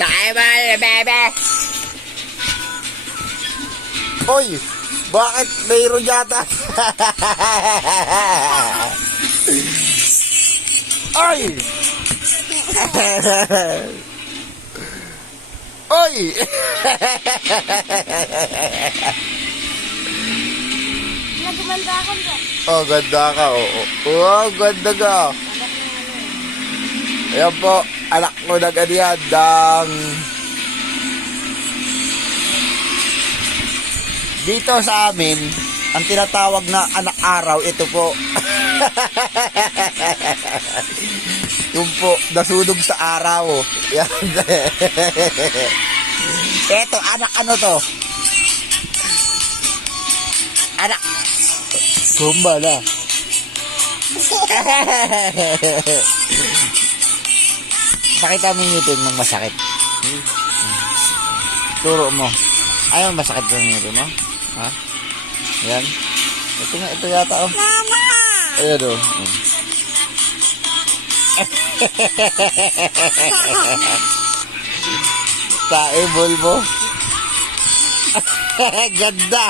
Tayo ba, bebe? Oy! Bakit mayroon yata? Oy! Oy! Nagumanda ka ba? Oh, ganda ka. Oh, ganda ka. Ayan po, anak ko na ganyan ng... Dito sa amin, ang tinatawag na anak araw, ito po. Yung po, nasunog sa araw. Yan. Eto, anak ano to? Anak. Gumba na. Pakita mo yung ngipin mong masakit. Turo mo. Ayaw masakit yung ngipin mo? Ha? Yan. Ito nga, ito yata oh. Mama! Ayan oh. Tae, bol mo. Ganda.